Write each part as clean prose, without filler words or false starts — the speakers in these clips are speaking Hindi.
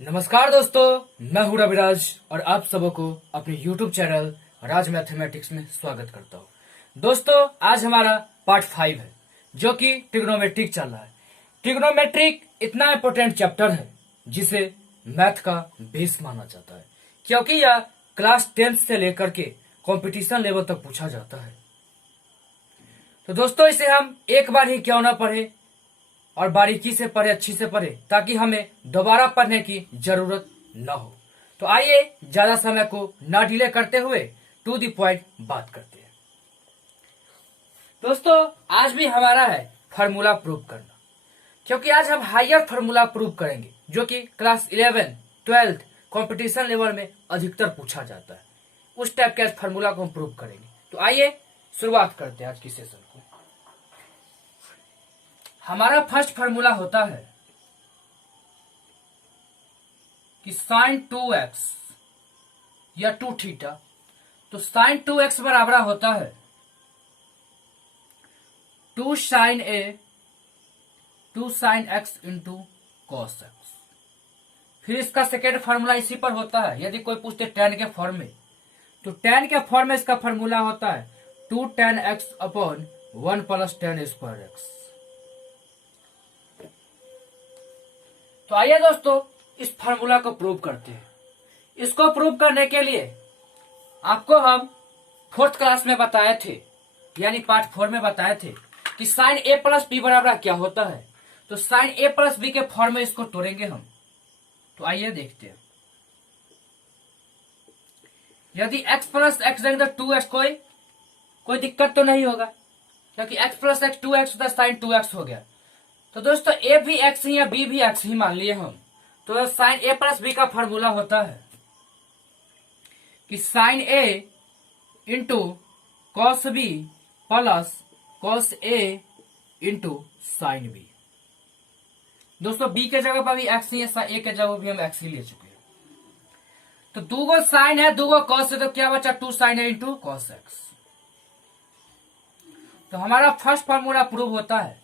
नमस्कार दोस्तों, मैं हूं रविराज और आप सबको अपने YouTube चैनल राज मैथमेटिक्स में स्वागत करता हूं। दोस्तों, आज हमारा पार्ट 5 है जो कि ट्रिग्नोमेट्रिक चल रहा है। ट्रिग्नोमेट्रिक इतना इम्पोर्टेंट चैप्टर है जिसे मैथ का बेस माना जाता है, क्योंकि यह क्लास 10 से लेकर के कंपटीशन लेवल तक पूछा जाता है। तो दोस्तों, इसे हम एक बार ही क्यों ना पढ़े और बारीकी से पढ़े, अच्छी से पढ़े, ताकि हमें दोबारा पढ़ने की जरूरत न हो। तो आइए ज्यादा समय को ना डिले करते हुए टू द पॉइंट बात करते हैं। दोस्तों, आज भी हमारा है फार्मूला प्रूव करना, क्योंकि आज हम हायर फार्मूला प्रूव करेंगे जो कि क्लास 11, 12 कंपटीशन लेवल में अधिकतर पूछा जाता है। उस टाइप के आज फार्मूला को हम प्रूव करेंगे। तो आइए शुरुआत करते हैं आज की सेशन को। हमारा फर्स्ट फार्मूला होता है कि साइन 2x या 2 थीटा, तो साइन 2x बराबर होता है 2 sine a 2 sine x into cos x। फिर इसका सेकेंड फार्मूला इसी पर होता है। यदि कोई पूछते tan के फॉर्म में, तो tan के फॉर्म में इसका फार्मूला होता है 2 tan x upon 1 plus tan square x। तो आइए दोस्तों, इस फार्मूला को प्रूव करते हैं। इसको प्रूव करने के लिए आपको हम 4th क्लास में बताए थे, यानी पार्ट 4 में बताए थे कि साइन a प्लस बी बराबर क्या होता है। तो साइन a प्लस बी के फॉर्म में इसको तोड़ेंगे हम। तो आइए देखते हैं। यदि x प्लस एक्स देंगे तो 2x, कोई दिक्कत तो नहीं होगा, क्योंकि x प्लस एक्स 2x होता है, साइन 2x हो गया। तो दोस्तों, a भी x ही या b भी x ही मान लिए हम। तो साइन a प्लस बी का फॉर्मूला होता है कि sine a into cos B plus cos a into sine B. दोस्तों, b के जगह पर भी x ही है, a के जगह भी हम x ही ले चुके हैं। तो 2 गो साइन है, 2 गो कॉस है, तो क्या बचा 2 sine a into cos x। तो हमारा फर्स्ट फॉर्मूला प्रूव होता है।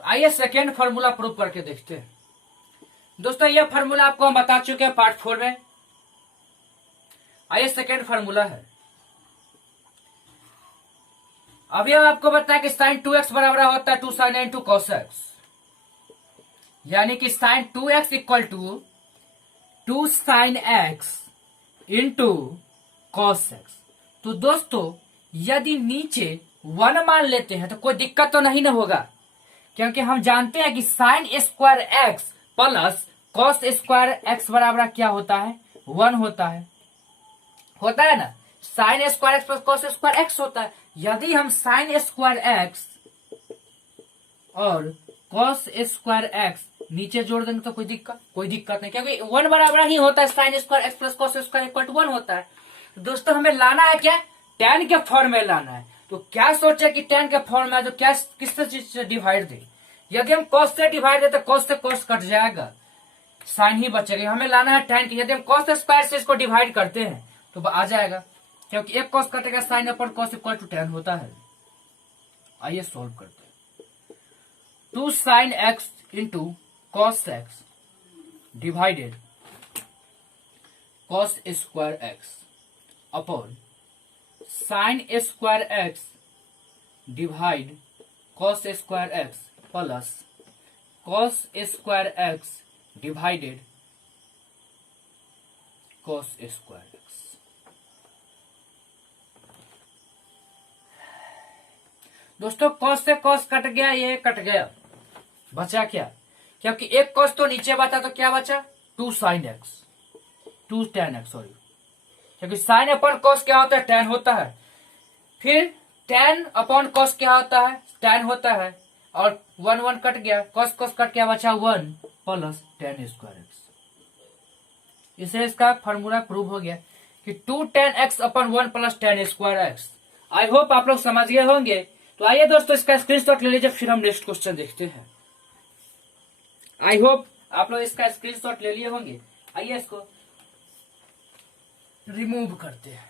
आइए सेकेंड फार्मूला प्रूव करके देखते हैं। दोस्तों, यह फार्मूला आपको हम बता चुके हैं पार्ट 4 में। आइए सेकेंड फार्मूला है। अभी हम आपको बताया कि साइन 2x बराबर होता है 2 साइन इंटू कॉस x, यानी कि sine 2x equal to 2 sine x into cos x। तो दोस्तों, यदि नीचे 1 मान लेते हैं तो कोई दिक्कत तो नहीं ना होगा, क्योंकि हम जानते हैं कि sign square x plus cos square x बराबर क्या होता है 1 होता है ना। Sign square x plus cos square x होता है। यदि हम साइन स्क्वायर एक्स और कॉस स्क्वायर एक्स नीचे जोड़ देंगे तो कोई दिक्कत नहीं, क्योंकि 1 बराबर ही होता है। Sine square x plus cos square equal to 1 होता है। तो दोस्तों, हमें लाना है क्या, tan के फॉर्म में लाना है। तो क्या सोचे कि tan के फॉर्म में, तो क्या किससे चीज से डिवाइड दे। यदि हम cos से डिवाइड दे तो cos से cos कट जाएगा, साइन ही बचेगा। हमें लाना है tan की। यदि हम cos स्क्वायर से इसको डिवाइड करते हैं तो आ जाएगा, क्योंकि एक cos कटेगा, साइन अपन cos इक्वल टू tan होता है। आइए सोल्व करते हैं। 2 sine x into cos x divided cos square x upon sine square x divide cos square x plus cos square x divided cos square x. दोस्तों, कॉस से कॉस कट गया, ये कट गया, बचा क्या, क्योंकि एक कॉस तो नीचे बचा, तो क्या बचा 2 sine x 2 tan x, sorry, क्योंकि साइन अपॉन कॉस क्या होता है tan होता है। फिर tan अपॉन कॉस क्या होता है tan होता है, और 1 1 कट गया, कॉस कॉस कट गया, बचा 1 प्लस tan स्क्वायर एक्स। इसे इसका फार्मूला प्रूव हो गया कि 2 tan x upon 1 plus tan square x. I hope आप लोग समझ गए होंगे। तो आइए दोस्तों, इसका स्क्रीनशॉट ले लीजिए, फिर हम नेक्स्ट क्वेश्चन देखते हैं। आई होप आप लोग इसका स्क्रीनशॉट ले लिए होंगे। आइए इसको रिमूव करते हैं।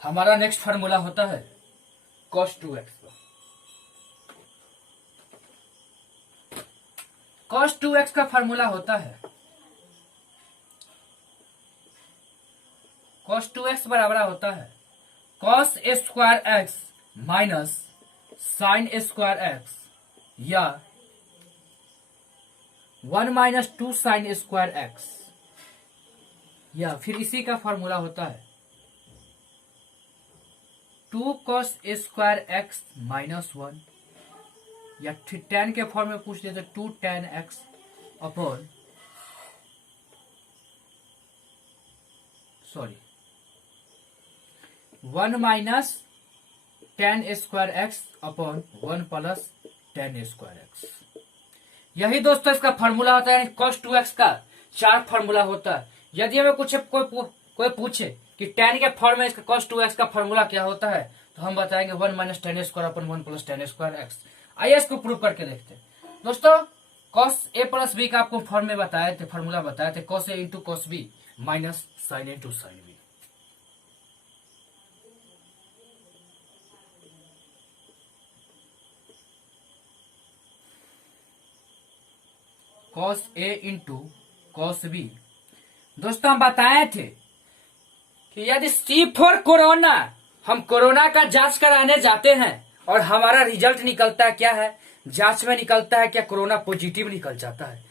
हमारा नेक्स्ट फार्मूला होता है cos 2x। cos 2x का फार्मूला होता है cos 2x बराबर होता है cos square x minus sine square x या 1 माइनस 2 साइन स्क्वायर x, या फिर इसी का फार्मूला होता है 2 cos स्क्वायर x माइनस 1, या फिर tan के फॉर्म में पूछ लेते 2 tan x upon 1 minus tan square x upon 1 plus tan square x। यही दोस्तों इसका फार्मूला होता है। cos 2x का 4 फार्मूला होता है। यदि हमें कुछ कोई पूछे कि tan के फॉर्म में इसका cos 2x का फार्मूला क्या होता है, तो हम बताएंगे 1 minus tan square upon 1 plus tan square x। आइए इसको प्रूव करके देखते हैं। दोस्तों cos a प्लस b का आपको फॉर्म में बताए थे, फार्मूला बताए थे cos a into cos b minus sine a into sine b। cos a into cos b। दोस्तों हम बताए थे कि यदि C फॉर कोरोना, हम कोरोना का जांच कराने जाते हैं और हमारा रिजल्ट निकलता है क्या है, जांच में निकलता है क्या कोरोना पॉजिटिव निकल जाता है।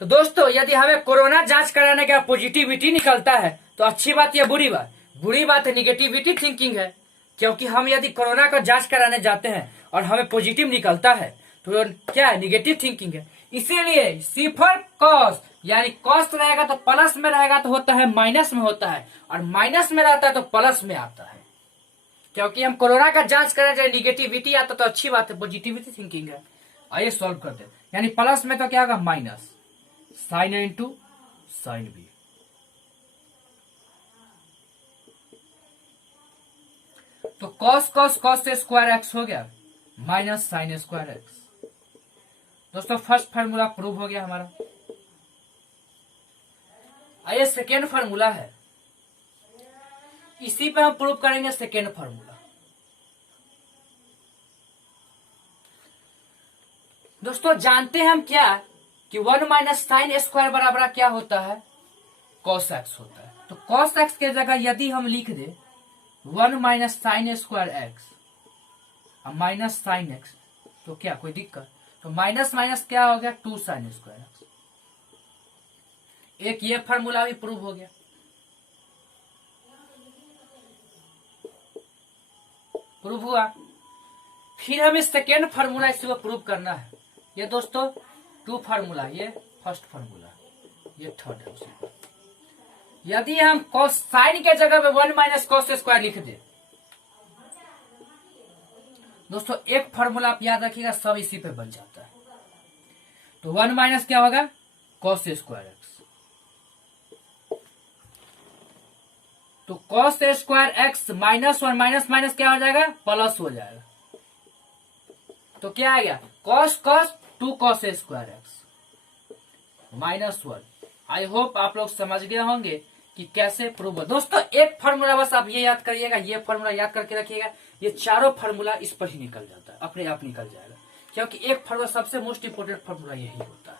तो दोस्तों यदि हमें कोरोना जांच कराने का पॉजिटिविटी निकलता है तो अच्छी बात या बुरी बात? बुरी बात है, निगेटिविटी थिंकिंग है। क्योंकि हम यदि कोरोना का जांच कराने जाते हैं और हमें पॉजिटिव निकलता है तो क्या है, निगेटिव थिंकिंग है। इसीलिए C फॉर कॉस, यानी कॉस रहेगा तो प्लस में रहेगा तो होता है माइनस में होता है, और माइनस में रहता है तो प्लस में आता है। क्योंकि हम कोरोना का जांच करें चाहे निगेटिविटी आता तो अच्छी बात है, पॉजिटिविटी थिंकिंग है। आइए सॉल्व करते हैं। यानी प्लस में तो क्या होगा, माइनस साइन ए इंटू साइन बी। तो कॉस कॉस कॉस से स्क्वायर एक्स हो गया माइनस साइन स्क्वायर एक्स। दोस्तों फर्स्ट फार्मूला प्रूव हो गया हमारा। आइए सेकेंड फार्मूला है, इसी पे हम प्रूव करेंगे सेकेंड फार्मूला। दोस्तों जानते हैं हम क्या कि 1 माइनस साइन स्क्वायर बराबर क्या होता है, कॉस एक्स होता है। तो कॉस एक्स के जगह यदि हम लिख दे 1 minus sine square x minus sine x, तो क्या कोई दिक्कत? तो माइनस माइनस क्या हो गया, 2 साइन स्क्वायर एक्स। एक ये फार्मूला भी प्रूव हो गया। प्रूव हुआ। फिर हमें सेकेंड फार्मूला इसको प्रूव करना है। ये दोस्तों 2 फार्मूला, ये फर्स्ट फार्मूला, ये थर्ड है उसी पर। यदि हम कॉस साइन के जगह पे 1 माइनस कॉस स्क्वायर लिख दे, दोस्तों एक फार्मूला आप याद रखिएगा, सब इसी पे बन जाता है। तो 1 माइनस क्या होगा, कॉस स्क्वायर एक्स। तो cos square x minus 1 minus minus क्या हो जाएगा, प्लस हो जाएगा। तो क्या आ गया, cos cos 2 cos square x minus 1। आई होप आप लोग समझ गए होंगे कि कैसे प्रूव हो। दोस्तों एक फार्मूला बस आप ये याद करिएगा, ये फार्मूला याद करके रखिएगा, ये चारों फार्मूला इस पर ही निकल जाता है, अपने आप निकल जाएगा। क्योंकि एक फार्मूला सबसे मोस्ट इंपोर्टेंट फार्मूला यही होता है।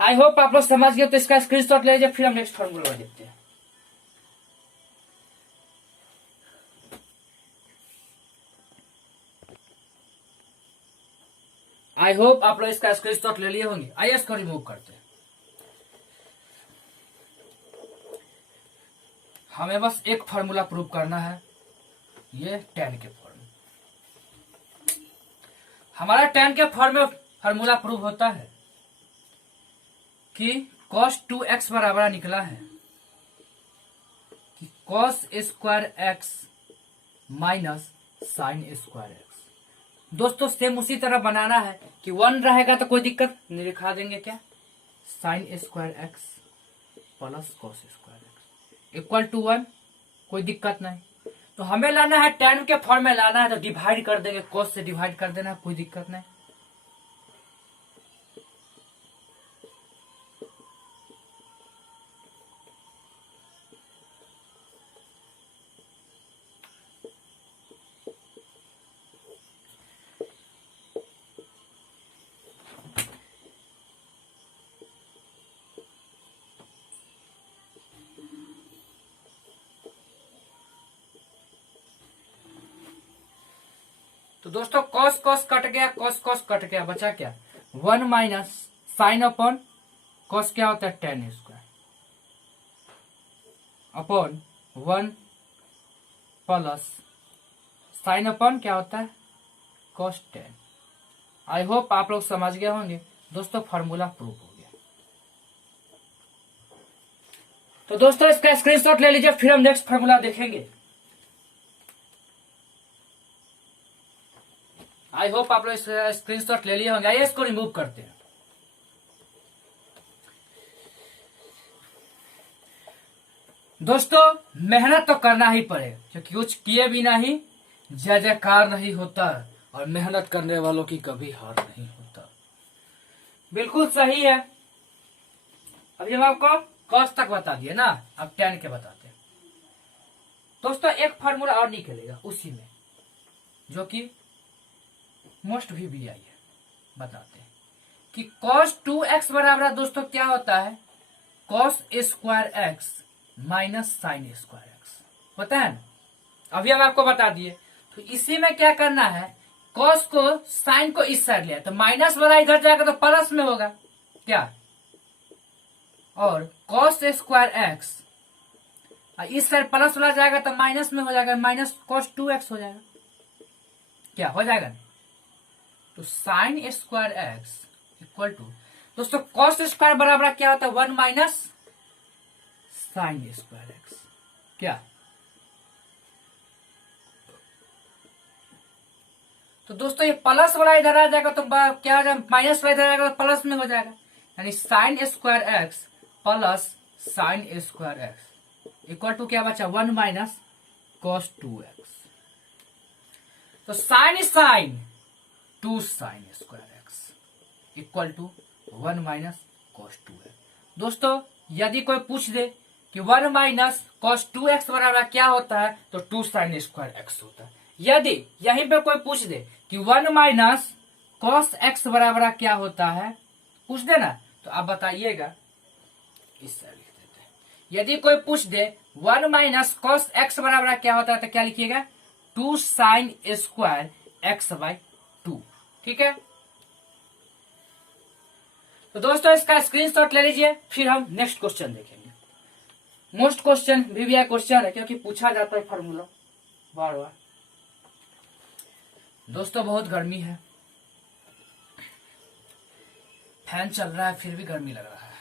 आई होप आप लोग समझ गए। तो इसका स्क्रीनशॉट ले लीजिए, फिर हम नेक्स्ट फार्मूला देखते हैं। आई होप आप लोग इसका स्क्रीनशॉट ले लिए होंगे। आइए इसको रिमूव करते हैं। हमें बस एक फार्मूला प्रूव करना है, ये tan के फॉर्म में। हमारा tan के फॉर्म में फार्मूला प्रूव होता है कि cos 2x बराबर निकला है कि cos square x minus sine square x. दोस्तों सेम उसी तरह बनाना है कि 1 रहेगा तो कोई दिक्कत नहीं, लिखा देंगे क्या, sine square x plus cos square x equal to 1, कोई दिक्कत नहीं। तो हमें लाना है tan के फॉर्म में लाना है, तो डिवाइड कर देंगे, cos से डिवाइड कर देना, कोई दिक्कत नहीं। तो दोस्तों कॉस कॉस कट गया, कॉस कॉस कट गया, बचा क्या 1 माइनस साइन अपॉन कॉस क्या होता है ten square upon 1 plus sine upon क्या होता है कॉस टेन। आई होप आप लोग समझ गए होंगे दोस्तों, फार्मूला प्रूव हो गया। तो दोस्तों इसका स्क्रीनशॉट ले लीजिए, फिर हम नेक्स्ट फार्मूला देखेंगे। आई होप आप लोग इसका स्क्रीनशॉट ले लिए होंगे। आइए इसको रिमूव करते हैं। दोस्तों मेहनत तो करना ही पड़े, क्योंकि कुछ किए बिना ही जय जयकार नहीं होता, और मेहनत करने वालों की कभी हार नहीं होता। बिल्कुल सही है। अभी हम आपको कॉस तक बता दिए ना, अब टेन के बताते हैं। दोस्तों एक फार्मूला और निकलेगा उसी में, जो कि मोस्ट भी आई है। बताते हैं कि cos 2x बराबर दोस्तों क्या होता है cos square x minus sine square x होता है ना। अभी हम आपको बता दिए। तो इसी में क्या करना है, cos को साइन को इस साइड लिया तो माइनस वाला इधर जाएगा तो प्लस में होगा क्या, और cos स्क्वायर एक्स इस साइड प्लस वाला जाएगा तो माइनस में हो जाएगा, माइनस cos 2x हो जाएगा। क्या हो जाएगा ना? तो sine square x equal to दोस्तों cos स्क्वायर बराबर क्या होता है 1 माइनस साइन स्क्वायर एक्स। क्या तो दोस्तों ये प्लस वाला इधर आ जाएगा तो क्या हो जाएगा, माइनस वाला इधर आएगा तो प्लस में हो जाएगा, यानी sine square x plus sine square x equal to क्या बचा 1 माइनस cos 2x। तो sine sine 2 sine square x equal to 1 minus cos 2x। दोस्तों यदि कोई पूछ दे कि 1 माइनस cos 2x बराबर क्या होता है, तो 2 साइन स्क्वायर एक्स होता है। यदि यहीं पे कोई पूछ दे कि 1 माइनस cos x बराबर क्या होता है, पूछ देना, तो आप बताइएगा, इस तरह लिख देते हैं। यदि कोई पूछ दे 1 माइनस cos x बराबर क्या होता है, तो क्या लिखिएगा 2 साइन स्क्वायर एक्स बाई 2। ठीक है। तो दोस्तों इसका स्क्रीनशॉट ले लीजिए, फिर हम नेक्स्ट क्वेश्चन देखेंगे। मोस्ट क्वेश्चन भी क्वेश्चन है, क्योंकि पूछा जाता है फार्मूला बार बार। दोस्तों बहुत गर्मी है, फैन चल रहा है फिर भी गर्मी लग रहा है।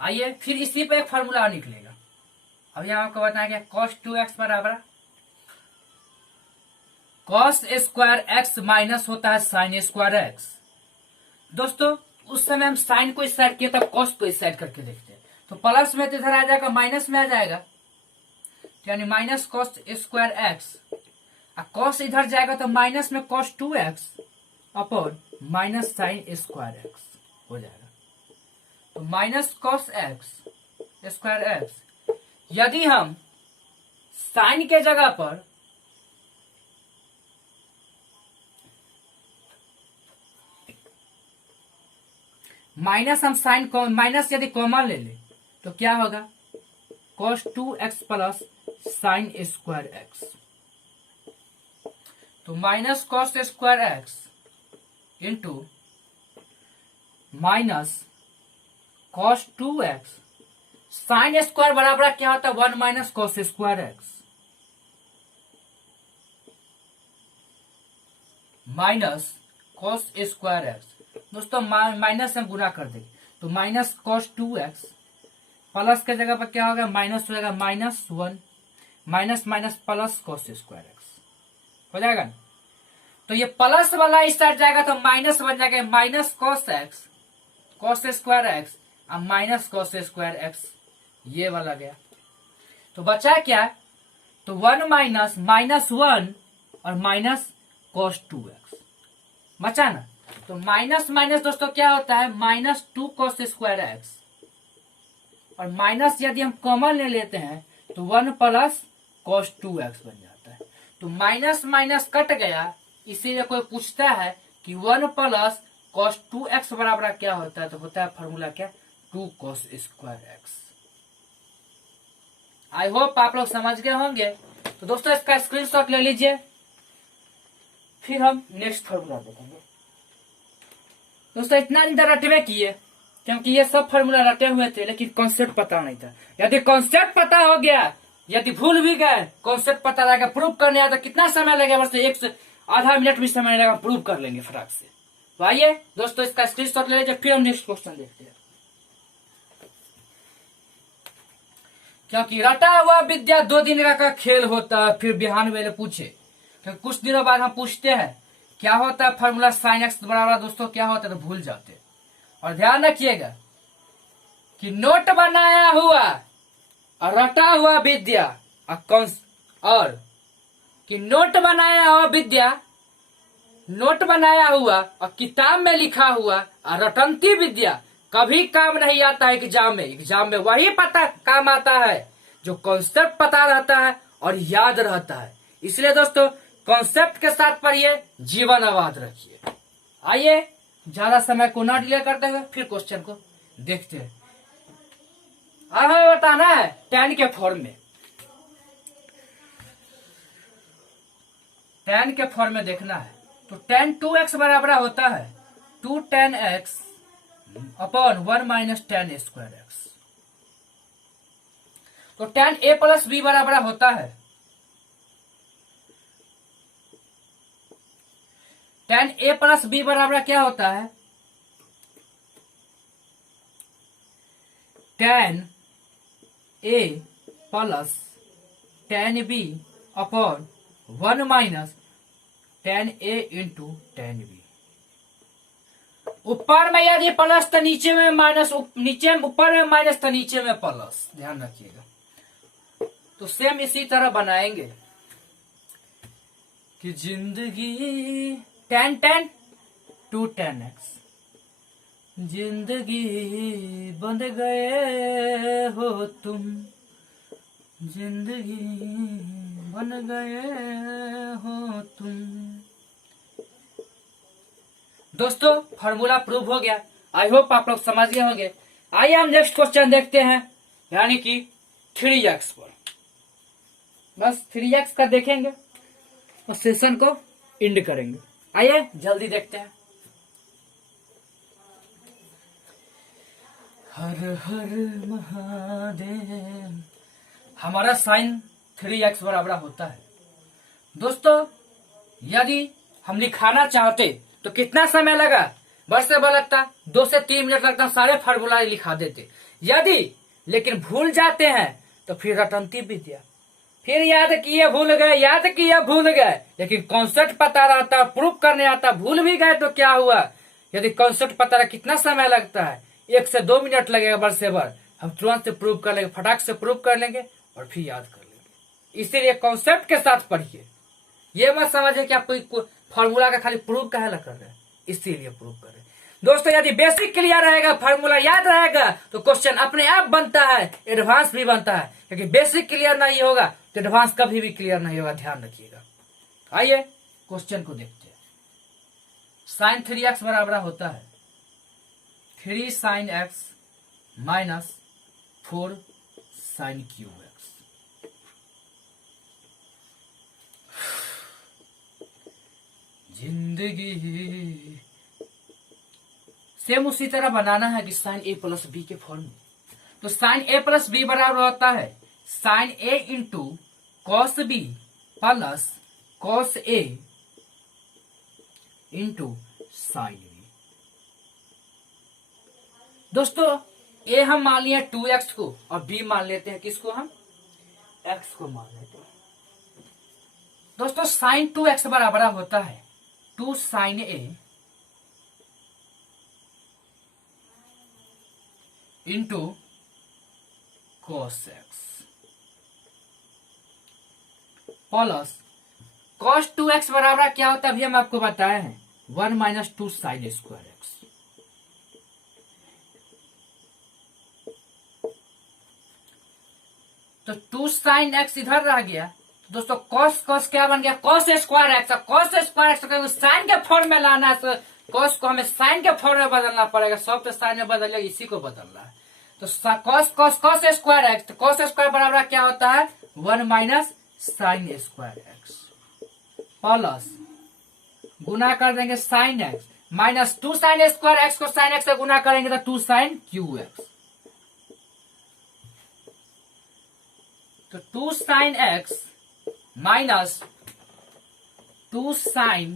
आइए फिर इसी पे एक फार्मूला निकलेगा। अभी हम आपको बताएंगे cos 2x बराबर cos स्क्वायर एक्स माइनस होता है साइन स्क्वायर एक्स। दोस्तों उस समय हम साइन को इस साइड किए तब cos को इस साइड करके देखते हैं, तो प्लस में तो इधर आ जाएगा माइनस में आ जाएगा, यानी minus cos square x, cos इधर जाएगा तो माइनस में cos 2x upon minus sine square x हो जाएगा। तो minus cos x square x, यदि हम साइन के जगह पर माइनस, हम साइन माइनस यदि कॉमन ले ले तो क्या होगा cos 2x plus sine square x. तो minus cos square x into minus cos 2x sine square बराबर क्या होता है 1 minus cos square x minus cos square x. दोस्तों माइनस हम गुना कर देंगे, तो माइनस cos 2x प्लस के जगह पर क्या होगा माइनस हो जाएगा minus 1 minus minus plus cos square x हो जाएगा ना। तो ये प्लस वाला इस साइड जाएगा तो माइनस बन जाएगा minus cos x cos square x और माइनस cos स्क्वायर एक्स, ये वाला गया। तो बचा क्या, तो 1 माइनस माइनस 1 और माइनस cos 2x बचा ना। तो माइनस माइनस दोस्तों क्या होता है माइनस 2 cos स्क्वायर एक्स, और माइनस यदि हम कॉमन ले लेते हैं तो 1 प्लस cos 2x बन जाता है। तो माइनस माइनस कट गया, इसीलिए कोई पूछता है कि 1 प्लस cos 2x बराबर क्या होता है, तो होता है फॉर्मूला क्या 2 cos square x. I hope आप लोग समझ गए होंगे। तो दोस्तों इसका स्क्रीनशॉट ले लीजिए, फिर हम नेक्स्ट फॉर्मूला देखेंगे। दोस्तों इतना दिन रटवे किए, क्योंकि ये सब फॉर्मूला रटे हुए थे, लेकिन कॉन्सेप्ट पता नहीं था। यदि कॉन्सेप्ट पता हो गया, यदि भूल भी गए, कॉन्सेप्ट पता रहेगा, प्रूव करने आया तो कितना समय लगेगा? बस एक से आधा मिनट भी समय लगेगा, प्रूव कर लेंगे फटाक से। तो आइए दोस्तों इसका स्क्रीनशॉट ले लीजिए, फिर हम नेक्स्ट क्वेश्चन देखते हैं। क्योंकि रटा हुआ विद्या 2 दिन का खेल होता है, फिर बिहान वेले पूछे। क्योंकि कुछ दिनों बाद हम पूछते हैं क्या होता है फॉर्मूला साइन एक्स बराबर, दोस्तों क्या होता है तो भूल जाते। और ध्यान रखिएगा कि नोट बनाया हुआ और रटा हुआ विद्या और कि नोट बनाया हुआ विद्या, नोट बनाया हुआ और किताब में लिखा हुआ और रटंती विद्या कभी काम नहीं आता है एग्जाम में। एग्जाम में वही पता काम आता है जो कॉन्सेप्ट पता रहता है और याद रहता है। इसलिए दोस्तों कॉन्सेप्ट के साथ पढ़िए, जीवन आबाद रखिए। आइए ज्यादा समय को ना डिले करते हुए फिर क्वेश्चन को देखते हैं। हमें बताना है tan के फॉर्म में, tan के फॉर्म में देखना है। तो tan 2x बराबर होता है 2 tan x upon 1 minus tan square x। तो tan a प्लस b बराबर होता है tan a प्लस b बराबर क्या होता है? tan a plus tan b upon 1 minus tan a into tan b। ऊपर में यदि प्लस तो नीचे में माइनस, नीचे ऊपर में माइनस तो नीचे में प्लस, ध्यान रखिएगा। तो सेम इसी तरह बनाएंगे कि जिंदगी tan 2 tan x, जिंदगी बन गए हो तुम, जिंदगी बन गए हो तुम। दोस्तों फॉर्मूला प्रूव हो गया, आई होप आप लोग समझ गए होंगे। आइए हम नेक्स्ट क्वेश्चन देखते हैं, यानी कि 3x पर। बस 3x का देखेंगे और सेशन को एंड करेंगे। आइए जल्दी देखते हैं। हर हर महादेव। हमारा साइन 3x बराबर होता है। दोस्तों यदि हम लिखाना चाहते तो कितना समय लगा? बस से लगता 2 से 3 मिनट लगता, सारे फार्मूला लिखा देते। यदि लेकिन भूल जाते हैं तो फिर रटंती विद्या, फिर याद किए भूल गए, याद किए भूल गए। लेकिन कॉन्सेप्ट पता रहता, प्रूफ करने आता, भूल भी गए तो क्या हुआ? यदि कॉन्सेप्ट पता रहा कितना समय लगता है? 1 से 2 मिनट लगेगा बस से बार, हम तुरंत से प्रूव कर लेंगे, फटाक से प्रूव कर लेंगे और फिर याद कर लेंगे। इसीलिए कॉन्सेप्ट के साथ पढ़िए। ये मत समझिए कि आप कोई फार्मूला का खाली प्रूव काहे कर रहे हैं, इसीलिए प्रूव कर रहे हैं। दोस्तों यदि बेसिक क्लियर रहेगा, फार्मूला याद रहेगा तो क्वेश्चन अपने आप बनता है, एडवांस भी बनता है। क्योंकि बेसिक क्लियर नहीं होगा तो एडवांस कभी भी क्लियर नहीं होगा, ध्यान रखिएगा। आइए क्वेश्चन को देखते हैं। साइन 3x बराबर होता है 3 sin x minus 4 sin cube x। जिंदगी सेम उसी तरह बनाना है कि साइन a प्लस बी के फॉर्म में। तो साइन a प्लस बी बराबर होता है sine a into cos B plus cos a into sine B. दोस्तों a हम मान लिया 2x को और b मान लेते हैं किसको? हम x को मान लेते हैं। दोस्तों साइन 2x बराबर होता है 2 sin a into cos x plus cos 2x बराबर क्या होता है अभी हम आपको बताए हैं 1 माइनस 2 sin स्क्वायर x। तो 2 sin x इधर रह गया। दोस्तों cos क्या बन गया? cos square x. cos square x को साइन के फॉर्म में लाना है, तो cos को हमें साइन के फॉर्म में बदलना पड़ेगा। सब तो साइन में बदल, इसी को बदलना है। तो cos cos cos square x, तो कॉस स्क्वायर बराबर क्या होता है 1 minus sine square x plus गुना कर देंगे sine x minus 2 sine square x को साइन एक्स से गुना करेंगे तो 2 साइन क्यू एक्स। तो 2 sine x minus 2 sine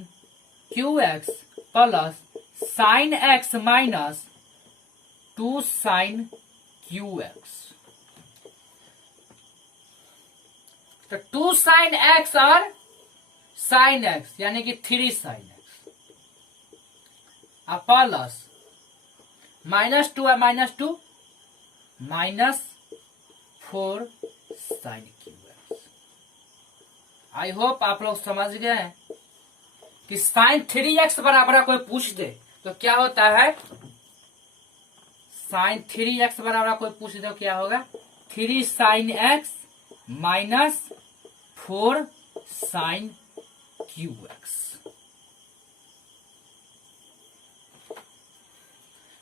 cube x plus sine x minus 2 sine cube x. तो 2 साइन एक्स और साइन एक्स यानी कि 3 साइन एक्स प्लस -2 है -2 minus 4 sine cube x. I hope आप लोग समझ गए हैं कि साइन 3x बराबर कोई पूछ दे तो क्या होता है, साइन 3x बराबर कोई पूछ दे तो क्या होगा 3 sine x minus 4 sine cube x.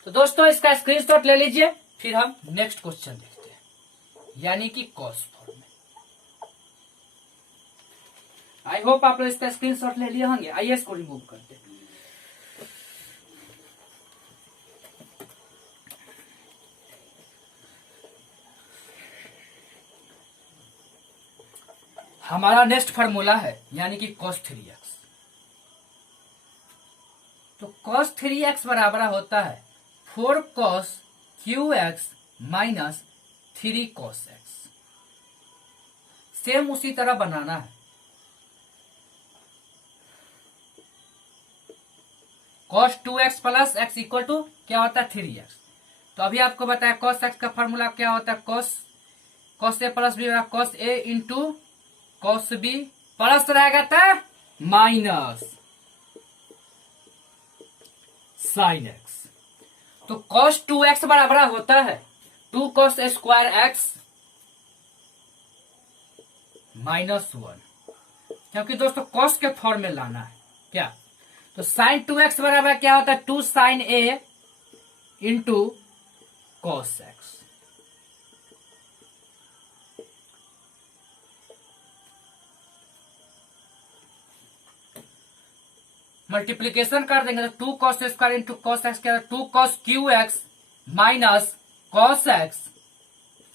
तो दोस्तों इसका स्क्रीनशॉट ले लीजिए, फिर हम नेक्स्ट क्वेश्चन देखते हैं यानी कि कॉस फॉर्म में। आई होप आप लोग इसका स्क्रीनशॉट ले लिए होंगे। आइए इसको रिमूव करते हैं। हमारा नेक्स्ट फार्मूला है यानी कि cos 3x। तो cos 3x बराबर होता है 4 cos qx minus 3 cos x। Same उसी तरह बनाना है। cos 2x plus x equal to क्या होता है 3x। तो अभी आपको बताया cos x का फॉर्मूला क्या होता है cos a plus B cos a into cos b plus रहेगा था माइनस साइन x। तो cos 2x बराबर होता है 2 cos स्क्वायर x माइनस 1, क्योंकि दोस्तों cos के फॉर्म में लाना है क्या। तो साइन 2x बराबर क्या होता है 2 sine a into cos x। Multiplication कर देंगे तो 2 cos square into cos x क्या 2 cos Q x minus cos x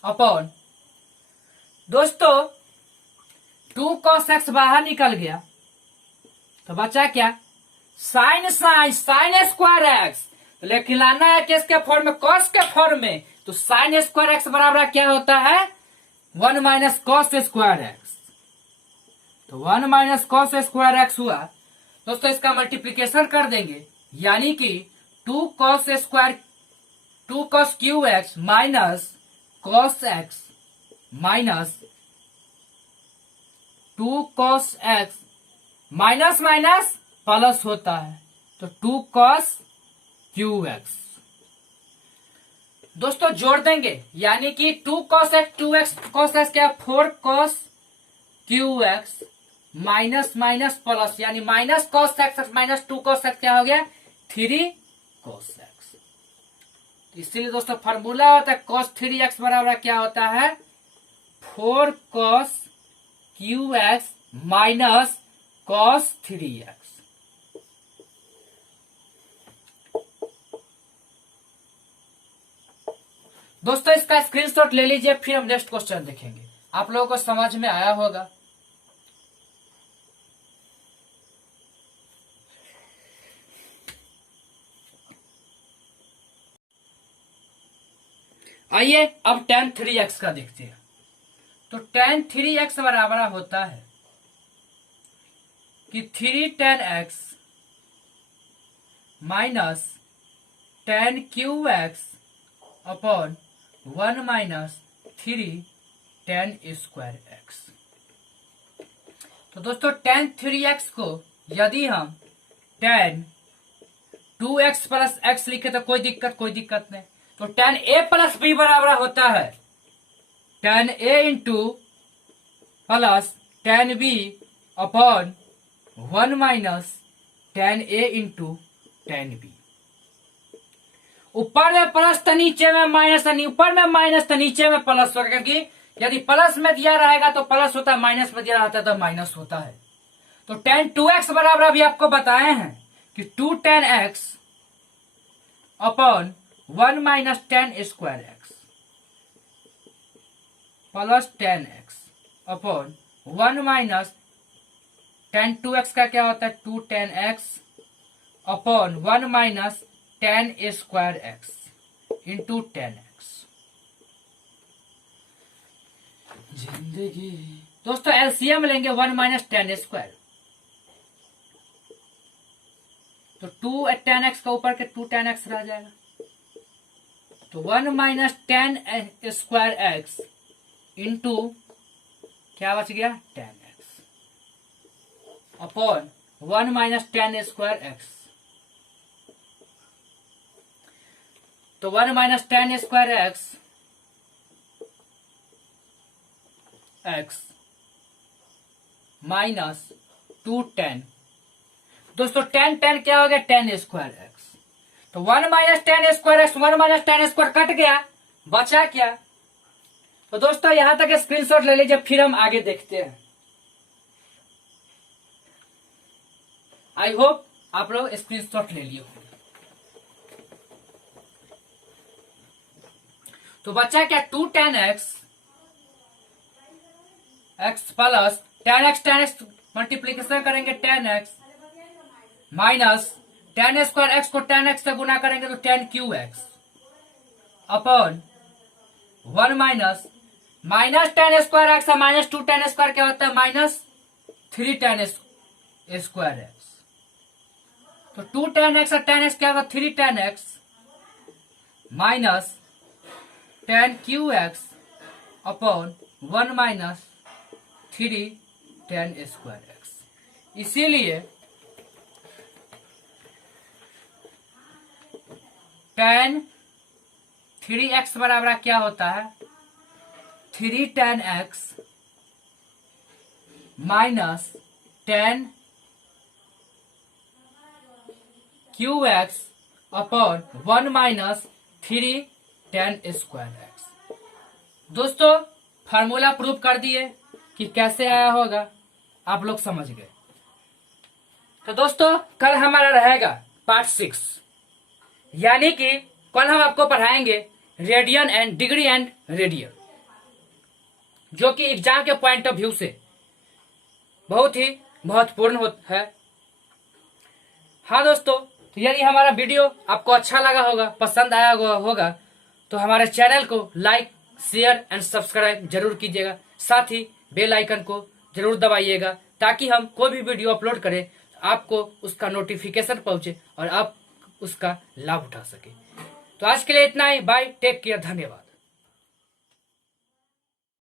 upon दोस्तों 2 cos x बाहर निकल गया तो बचा क्या साइन स्क्वायर x। तो लेकिन लाना है किसके फॉर्म में cos के फॉर्म में। तो साइन स्क्वायर x बराबर क्या होता है 1 माइनस cos स्क्वायर x। तो 1 माइनस cos स्क्वायर x हुआ दोस्तों। इसका मल्टीप्लीकेशन कर देंगे यानी कि 2 cos Q x minus cos x minus 2 cos x minus minus plus होता है तो 2 cos क्यू एक्स। दोस्तों जोड़ देंगे यानी कि 2 cos x 2x cos x क्या 4 cos Q x minus minus plus यानी minus cos x minus 2 cos x क्या हो गया 3 cos x। इसीलिए दोस्तों फॉर्मूला होता है cos 3x बराबर क्या होता है 4 cos Q x minus cos 3x। दोस्तों इसका स्क्रीनशॉट ले लीजिए, फिर हम नेक्स्ट क्वेश्चन देखेंगे। आप लोगों को समझ में आया होगा। आइए अब tan 3x का देखते हैं। तो tan 3x बराबर होता है कि 3 tan x minus tan Q x upon 1 minus 3 tan square x. तो दोस्तों tan 3x को यदि हम tan 2x प्लस x लिखे तो कोई दिक्कत नहीं। तो tan a प्लस b बराबर होता है tan a into plus tan b upon 1 minus tan a into tan b। ऊपर में प्लस तो नीचे में माइनस, ऊपर में माइनस तो नीचे में प्लस होगा, क्योंकि यदि प्लस में दिया रहेगा तो प्लस होता है, माइनस में दिया रहता है तो माइनस होता है। तो tan 2x बराबर अभी आपको बताए हैं कि 2 tan x upon 1 minus tan square x plus tan x upon 1 minus tan 2x का क्या होता है 2 tan x upon 1 minus tan square x into tan x। जिंदगी दोस्तों एलसीएम लेंगे 1 माइनस tan स्क्वायर, तो 2 tan x का ऊपर के 2 tan x रह जाएगा, तो 1 minus tan square x into क्या बच गया tan x upon 1 minus tan square x, तो 1 minus tan square x minus 2 tan। दोस्तों tan क्या हो गया tan स्क्वायर एक्स, तो 1 minus tan square x 1 minus tan square cut गया, बचा क्या। तो दोस्तों यहां तक स्क्रीनशॉट ले लीजिए, फिर हम आगे देखते हैं। आई होप आप लोग स्क्रीनशॉट ले लिए होंगे। तो बचा क्या 2 tan x plus tan x multiplication करेंगे tan x minus tan square x को tan x से गुना करेंगे तो tan Q x upon 1 minus tan square x minus 2 tan square क्या होता है माइनस 3 tan स्क्वायर एक्स, तो 2 tan x और tan x क्या होगा 3 tan x minus tan Q x upon 1 minus 3 tan square x. इसीलिए tan 3x बराबर क्या होता है 3 tan x minus tan Q x upon 1 minus 3 tan square x. दोस्तों फार्मूला प्रूव कर दिए कि कैसे आया होगा, आप लोग समझ गए। तो दोस्तों कल हमारा रहेगा पार्ट 6, यानी कि कल हम आपको पढ़ाएंगे radian and degree and radian, जो कि एग्जाम के पॉइंट ऑफ व्यू से बहुत ही महत्वपूर्ण है। हाँ दोस्तों, तो यदि हमारा वीडियो आपको अच्छा लगा होगा, पसंद आया होगा, तो हमारे चैनल को लाइक शेयर एंड सब्सक्राइब जरूर कीजिएगा, साथ ही बेल आइकन को जरूर दबाइएगा, ताकि हम कोई भी वीडियो अपलोड करें आपको उसका नोटिफिकेशन पहुंचे और आप उसका लाभ उठा सके। तो आज के लिए इतना ही, बाय, टेक केयर, धन्यवाद।